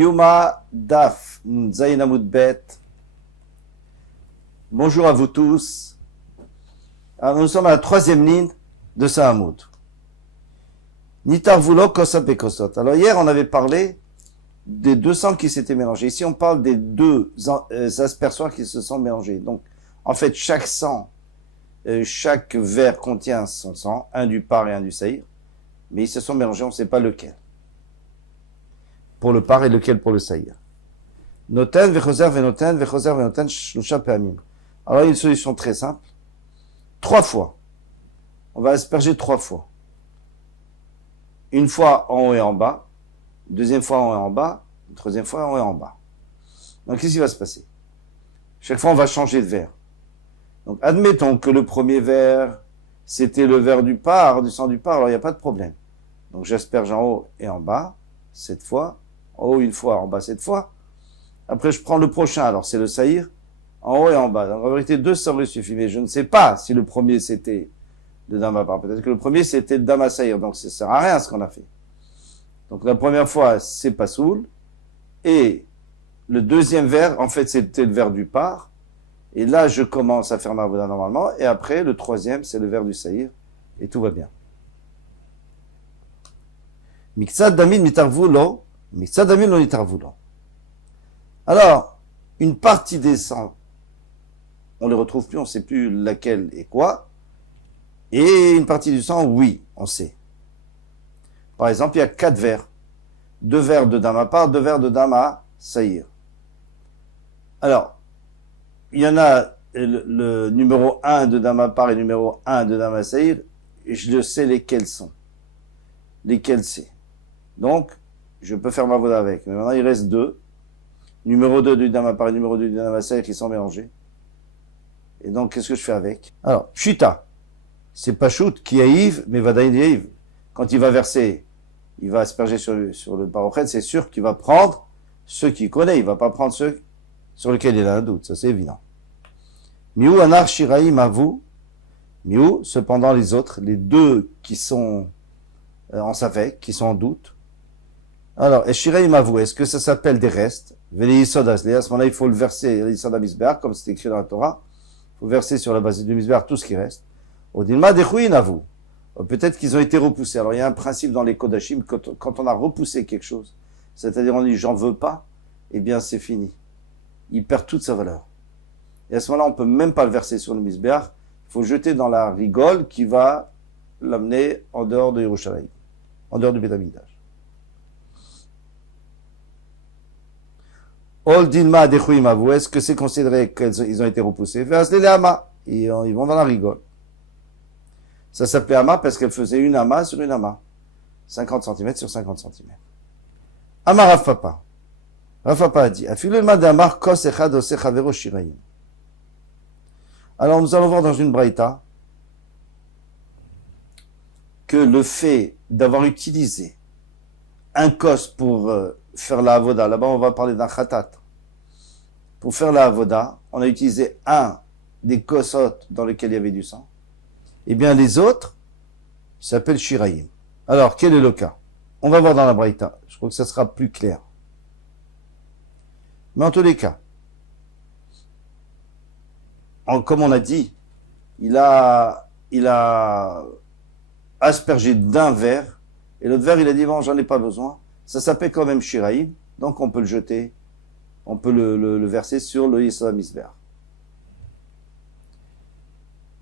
Yuma Daf Zayin Amud Bet. Bonjour à vous tous. Alors, nous sommes à la troisième ligne de ce Hamoud. Nitar Vulo Kosot Bekosot. Alors hier on avait parlé des deux sangs qui s'étaient mélangés. Ici on parle des deux aspersoires qui se sont mélangés. Donc en fait chaque sang, chaque verre contient son sang, un du par et un du saïr. Mais ils se sont mélangés, on ne sait pas lequel. Pour le par et lequel pour le saïr. Noten vechoser venoten vechoser venoten shlusha pe'amim. Alors il y a une solution très simple. 3 fois. On va asperger 3 fois. Une fois en haut et en bas, deuxième fois en haut et en bas, une troisième fois en haut et en bas. Donc qu'est-ce qui va se passer? Chaque fois on va changer de verre. Donc admettons que le premier verre, c'était le verre du par, du sang du par, alors il n'y a pas de problème. Donc j'asperge en haut et en bas, 7 fois, en haut une fois, en bas 7 fois. Après je prends le prochain, alors c'est le saïr, en haut et en bas. Donc en vérité 2 ça aurait suffi, mais je ne sais pas si le premier c'était le dama par. Peut-être que le premier c'était le dama saïr, donc ça sert à rien ce qu'on a fait. Donc la première fois c'est pasoul, et le deuxième verre, en fait c'était le verre du par, et là je commence à faire ma avoda normalement, et après le troisième c'est le verre du saïr, et tout va bien. Miksad damin mitarvulo, miksad damin lo nitarvulo. Alors, une partie des sangs, on les retrouve plus, on ne sait plus laquelle et quoi. Et une partie du sang, oui, on sait. Par exemple, il y a 4 verres. 2 verres de dama par, 2 verres de dama saïr. Alors, il y en a le numéro 1 de dama par et le numéro 1 de dama saïr, et je sais lesquels sont. Lesquels c'est. Donc, je peux faire ma voda avec. Mais maintenant, il reste 2. Numéro 2 du dama par et numéro 2 du dama saïr qui sont mélangés. Et donc, qu'est-ce que je fais avec? Alors, pshita. C'est pas shoot qui yaïv, mais vadaïn yaïv. Quand il va verser, il va asperger sur le parochet, c'est sûr qu'il va prendre ceux qu'il connaît. Il va pas prendre ceux sur lesquels il a un doute. Ça, c'est évident. Miou anar shiraïm avou. Miou, cependant, les autres, les 2 qui sont en safek, qui sont en doute. Alors, et shiraïm avou, est-ce que ça s'appelle des restes? Veli yisodas. À ce moment-là, il faut le verser, yisoda misbeach, comme c'est écrit dans la Torah. Il faut verser sur la base du misbeach tout ce qui reste. Odilma dechouin avou. Peut-être qu'ils ont été repoussés. Alors, il y a un principe dans les Kodashim, quand on a repoussé quelque chose, c'est-à-dire on dit j'en veux pas, eh bien c'est fini. Il perd toute sa valeur. Et à ce moment-là, on peut même pas le verser sur le misbeach. Il faut le jeter dans la rigole qui va l'amener en dehors de Yerushalayim, en dehors du Beth Amikdash. Odilma dechouin avou. Est-ce que c'est considéré qu'ils ont été repoussés? Ils vont dans la rigole. Ça s'appelait Hama parce qu'elle faisait une Hama sur une Hama. 50 cm sur 50 cm. Hama Rav Papa. Rav Papa a dit, alors nous allons voir dans une braïta que le fait d'avoir utilisé un kos pour faire la avoda, là-bas on va parler d'un khatat, pour faire la avoda, on a utilisé un des kosot dans lesquels il y avait du sang. Eh bien, les autres s'appellent Shiraïm. Alors, quel est le cas? On va voir dans la Braïta. Je crois que ça sera plus clair. Mais en tous les cas, comme on a dit, il a aspergé d'un verre, et l'autre verre, il a dit, bon, j'en ai pas besoin. Ça s'appelle quand même Shiraïm, donc on peut le jeter, on peut le verser sur le Yisra Misber.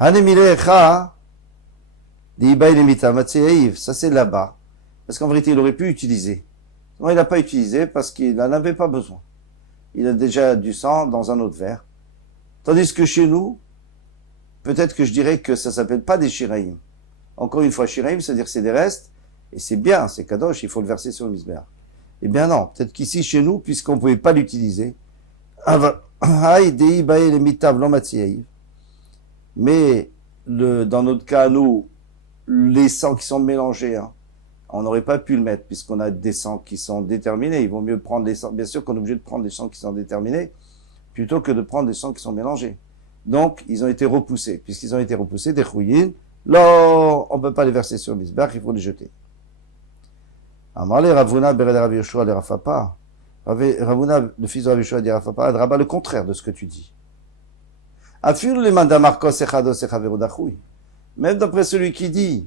Ça c'est là-bas. Parce qu'en vérité, il aurait pu utiliser. Non, il n'a pas utilisé parce qu'il n'en avait pas besoin. Il a déjà du sang dans un autre verre. Tandis que chez nous, peut-être que je dirais que ça s'appelle pas des shiraïm. Encore une fois, shiraïm, c'est-à-dire que c'est des restes, et c'est bien, c'est kadosh, il faut le verser sur le misber. Eh bien non, peut-être qu'ici, chez nous, puisqu'on ne pouvait pas l'utiliser, mais dans notre cas, nous, les sangs qui sont mélangés, hein, on n'aurait pas pu le mettre puisqu'on a des sangs qui sont déterminés. Il vaut mieux prendre des sangs, bien sûr qu'on est obligé de prendre des sangs qui sont déterminés plutôt que de prendre des sangs qui sont mélangés. Donc, ils ont été repoussés. Puisqu'ils ont été repoussés, des chouïnes, là, on ne peut pas les verser sur le misbach, il faut les jeter. Amarle Ravuna Bered Rav Yoshua le Rav Papa. Ravuna, le fils de Rabbi Shua, dit à Rafa Adraba, le contraire de ce que tu dis. Afir le mandamarkos echados echaverodachui. Même d'après celui qui dit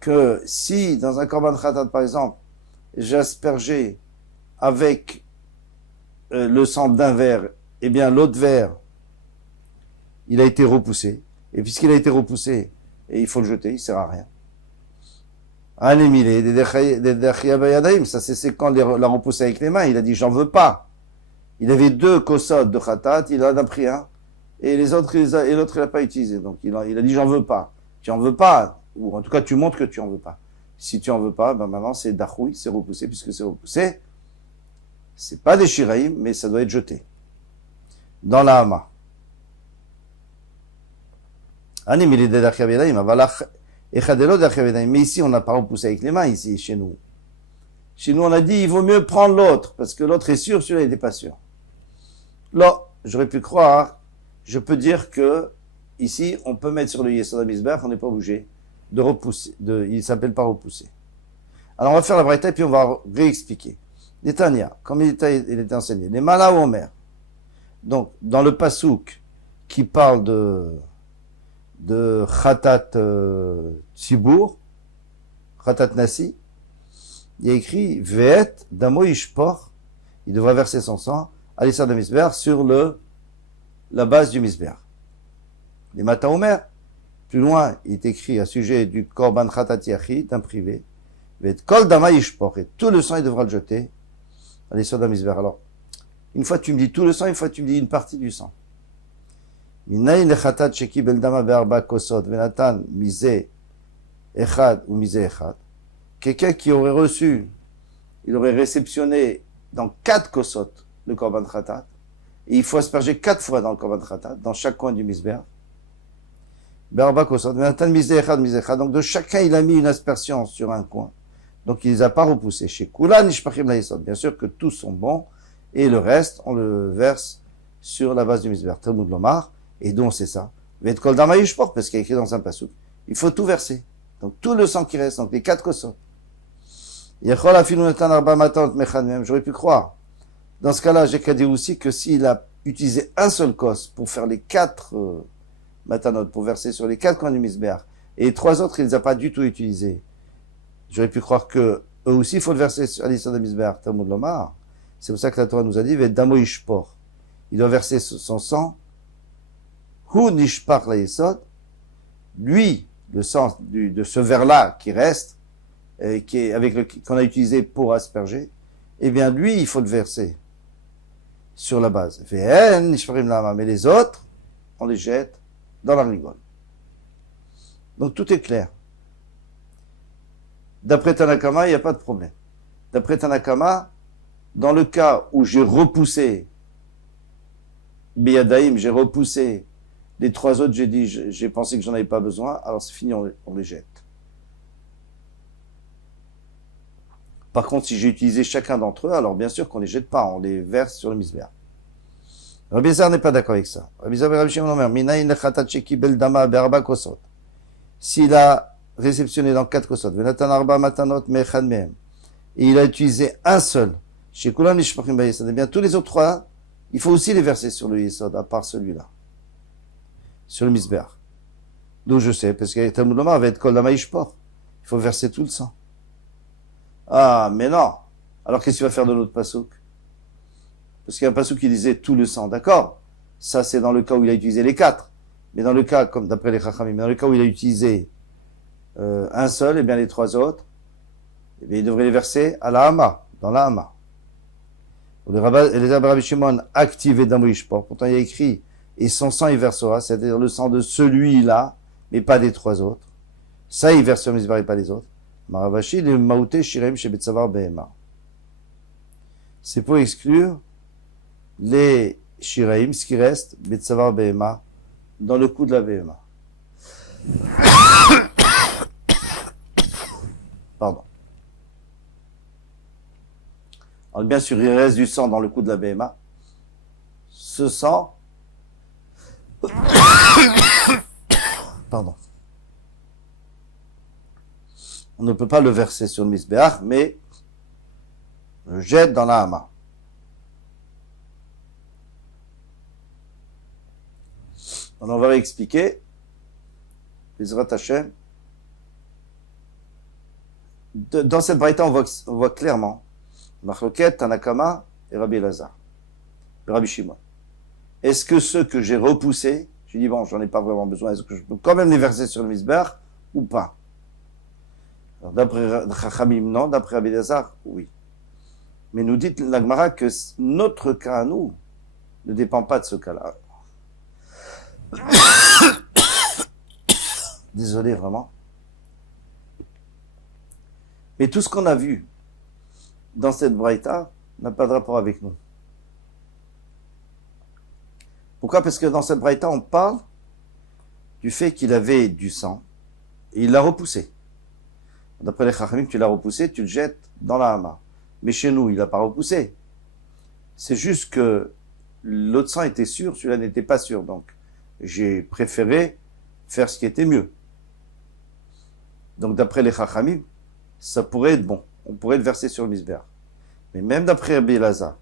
que si, dans un korban khatat, par exemple, j'ai aspergé avec le sang d'un verre, eh bien, l'autre verre, il a été repoussé. Et puisqu'il a été repoussé, et il faut le jeter, il sert à rien. Ça c'est quand il l'a repoussé avec les mains, il a dit j'en veux pas. Il avait 2 kosod de khatat, il en a pris un, et les autres, et l'autre il l'a pas utilisé. Donc il a dit j'en veux pas. Tu en veux pas, ou en tout cas tu montres que tu en veux pas. Si tu en veux pas, ben maintenant c'est dachoui, c'est repoussé, puisque c'est repoussé. C'est pas des shiraïm, mais ça doit être jeté. Dans la hama. Mais ici, on n'a pas repoussé avec les mains, ici, chez nous. Chez nous, on a dit, il vaut mieux prendre l'autre, parce que l'autre est sûr, celui-là, il n'est pas sûr. Là, j'aurais pu croire, je peux dire que, ici, on peut mettre sur le Yesod HaMizbeach, on n'est pas obligé de repousser, il s'appelle pas repousser. Alors, on va faire la braïta, et puis on va réexpliquer. Les Tanya, comme il était enseigné, les Mala Omer. Donc, dans le Pasouk, qui parle de Khatat Tzibour, Khatat Nasi, il y a écrit Ve'et Damo Ishpor, il devra verser son sang à l'Issar de Misber sur la base du Misber. Les Mata Omer, plus loin, il est écrit à sujet du Korban Khatat Yachi, d'un privé, Ve'et Kol Dama Ishpor, et tout le sang, il devra le jeter à l'Issar de Misber. Alors, une fois tu me dis tout le sang, une fois tu me dis une partie du sang. Minayin lechatat shekibel dama be'arba kosot venatan misé echad ou misé echad. Quelqu'un qui aurait reçu, il aurait réceptionné dans 4 kosot le korban khatat, et il faut asperger 4 fois dans le korban khatat, dans chaque coin du misber. Be'arba kosot venatan misé echad misé echad. Donc de chacun il a mis une aspersion sur un coin. Donc il les a pas repoussés. Chez Kula nishpachim laïsot. Bien sûr que tous sont bons, et le reste on le verse sur la base du misber. Talmud Lomar. Et donc c'est ça. Ve'et kol dama yishpor, parce qu'il y a écrit dans un pasouk. Il faut tout verser. Donc tout le sang qui reste, donc les 4 kosot. Yechol afilu natan arba matanot mechad même. J'aurais pu croire. Dans ce cas-là, j'ai qu'à dire aussi que s'il a utilisé un seul kos pour faire les 4 matanot, pour verser sur les 4 coins du misber, et les 3 autres, il les a pas du tout utilisés, j'aurais pu croire que eux aussi, il faut le verser à l'histoire de misber. Talmud Lomar. C'est pour ça que la Torah nous a dit Ve'et damo yishpor. Il doit verser son sang. Hu nishpach la yesod, lui, le sang de ce verre-là qui reste, qu'on a utilisé pour asperger, eh bien lui, il faut le verser sur la base. Ve'en nishparim lama, mais les autres, on les jette dans la rigole. Donc tout est clair. D'après Tanakama, il n'y a pas de problème. D'après Tanakama, dans le cas où j'ai repoussé Biyadaim, j'ai repoussé les 3 autres, j'ai dit, j'ai pensé que j'en avais pas besoin, alors c'est fini, on les jette. Par contre, si j'ai utilisé chacun d'entre eux, alors bien sûr qu'on les jette pas, on les verse sur le misber. Rabbi Zar n'est pas d'accord avec ça. Rabbi Zar et Rabbi Shimon Omer, Minayin lechatat shekibel dama be'arba kosot. S'il a réceptionné dans 4 kosot, venatan arba matanot me'echad mehem, et il a utilisé un seul, chez kulam nishpachim ba'yesod, eh bien tous les autres 3, il faut aussi les verser sur le yesod, à part celui-là. Sur le misber. D'où je sais, parce que Talmud Lomar va être kol dama yishpor. Il faut verser tout le sang. Ah, mais non. Alors qu'est-ce que tu vas faire de l'autre pasouk? Parce qu'il y a un pasouk qui disait tout le sang, d'accord. Ça, c'est dans le cas où il a utilisé les 4. Mais dans le cas, comme d'après les Chachamim, mais dans le cas où il a utilisé un seul, et bien les 3 autres, eh bien, il devrait les verser à la hama, dans la hama. Les Rabbi Shimon activé damo yishpor. Pourtant, il y a écrit et son sang il versera, c'est-à-dire le sang de celui-là, mais pas des 3 autres. Ça, il verse sur le misber et pas les autres. Maravashi, le maouté shirem chez Betsavar Behema. C'est pour exclure les shiraim, ce qui reste, Betsavar Behema, dans le cou de la Behema. Pardon. Alors, bien sûr, il reste du sang dans le cou de la Behema. Ce sang, pardon. On ne peut pas le verser sur le misbeach, mais le jette dans la hama. On va réexpliquer. Bezrat Hashem. Dans cette braïta, on voit clairement Machloket, Tanakama et Rabbi Elazar, Rabbi Shimon. Est-ce que ceux que j'ai repoussés, je dis bon, j'en ai pas vraiment besoin, est-ce que je peux quand même les verser sur le misbar ou pas? Alors, d'après Chachamim, non, d'après Rabbi Elazar, oui. Mais nous dit la Gemara que notre cas à nous ne dépend pas de ce cas-là. Désolé, vraiment. Mais tout ce qu'on a vu dans cette braïta n'a pas de rapport avec nous. Pourquoi? Parce que dans cette braïta, on parle du fait qu'il avait du sang et il l'a repoussé. D'après les Chachamim, tu l'as repoussé, tu le jettes dans la hama. Mais chez nous, il l'a pas repoussé. C'est juste que l'autre sang était sûr, celui-là n'était pas sûr. Donc, j'ai préféré faire ce qui était mieux. Donc, d'après les Chachamim, ça pourrait être bon. On pourrait le verser sur le misber. Mais même d'après Rabbi Elazar,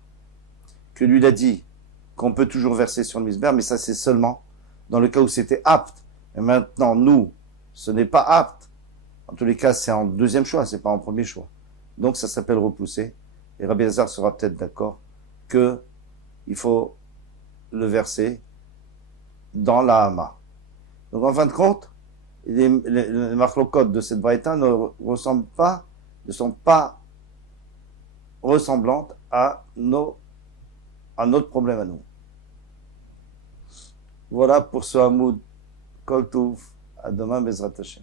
que lui il a dit qu'on peut toujours verser sur le misber, mais ça c'est seulement dans le cas où c'était apte. Et maintenant, nous, ce n'est pas apte. En tous les cas, c'est en deuxième choix, c'est pas en premier choix. Donc ça s'appelle repousser. Et Rabbi Elazar sera peut-être d'accord que il faut le verser dans la hama. Donc en fin de compte, les marlokot de cette braïta ne sont pas ressemblantes à notre problème à nous. Voilà pour ce Hamoud Kol Touv. À demain, Bezrat Hashem.